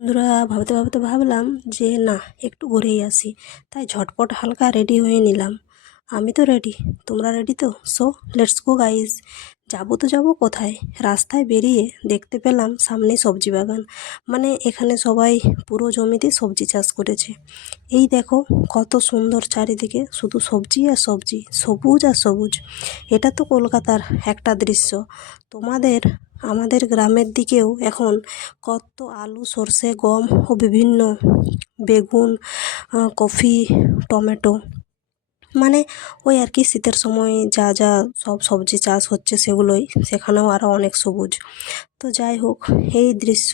বন্ধুরা, ভাবতে ভাবতে ভাবলাম যে না, একটু ঘুরেই আসি। তাই ঝটপট হালকা রেডি হয়ে নিলাম। আমি তো রেডি তোমরা রেডি তো? সো লেটস গো গাইস যাব তো যাব কোথায়? রাস্তায় বেরিয়ে দেখতে পেলাম সামনে সবজি বাগান। মানে এখানে সবাই পুরো জমিতে সবজি চাষ করেছে। এই দেখো, কত সুন্দর চারিদিকে শুধু সবজি আর সবজি, সবুজ আর সবুজ। এটা তো কলকাতার একটা দৃশ্য। তোমাদের, আমাদের গ্রামের দিকেও এখন কত আলু, সর্ষে, গম ও বিভিন্ন বেগুন কফি, টমেটো মানে ওই আর কি শীতের সময় যা যা সব সবজি চাষ হচ্ছে সেগুলোই, সেখানেও আরও অনেক সবুজ। তো যাই হোক, এই দৃশ্য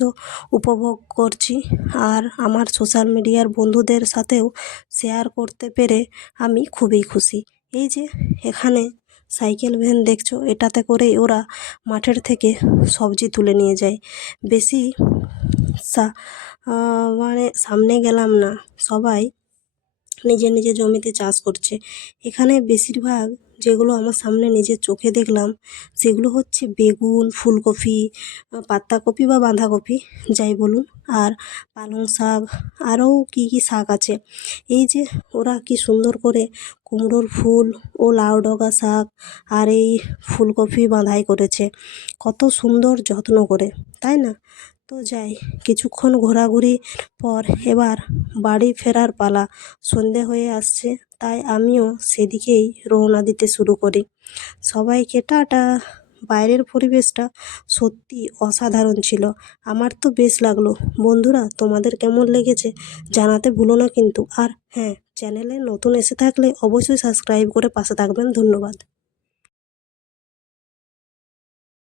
উপভোগ করছি। আর আমার সোশ্যাল মিডিয়ার বন্ধুদের সাথেও শেয়ার করতে পেরে আমি খুবই খুশি। এই যে এখানে সাইকেল ভ্যান দেখছ, এটাতে করেই ওরা মাঠের থেকে সবজি তুলে নিয়ে যায়। বেশি মানে সামনে গেলাম না, সবাই নিজের নিজের জমিতে চাষ করছে। এখানে বেশিরভাগ যেগুলো আমার সামনে নিজের চোখে দেখলাম, সেগুলো হচ্ছে বেগুন, ফুলকপি পাত্তাকপি বা বাঁধাকপি, যাই বলুন, আর পালং শাক, আরও কী কী শাক আছে। এই যে ওরা কি সুন্দর করে কুমড়োর ফুল ও লাউ ডগা শাক আর এই ফুলকপি বাঁধাই করেছে। কত সুন্দর যত্ন করে, তাই না? তো যাই, কিছুক্ষণ ঘোরাঘুরি পর এবার বাড়ি ফেরার পালা। সন্ধে হয়ে আসছে, তাই আমিও সেদিকেই রওনা দিতে শুরু করি। সবাইকে টাটা। বাইরের পরিবেশটা সত্যি অসাধারণ ছিল। আমার তো বেশ লাগল। বন্ধুরা, তোমাদের কেমন লেগেছে জানাতে ভুলো না কিন্তু। আর হ্যাঁ চ্যানেলে নতুন এসে থাকলে অবশ্যই সাবস্ক্রাইব করে পাশে থাকবেন। ধন্যবাদ।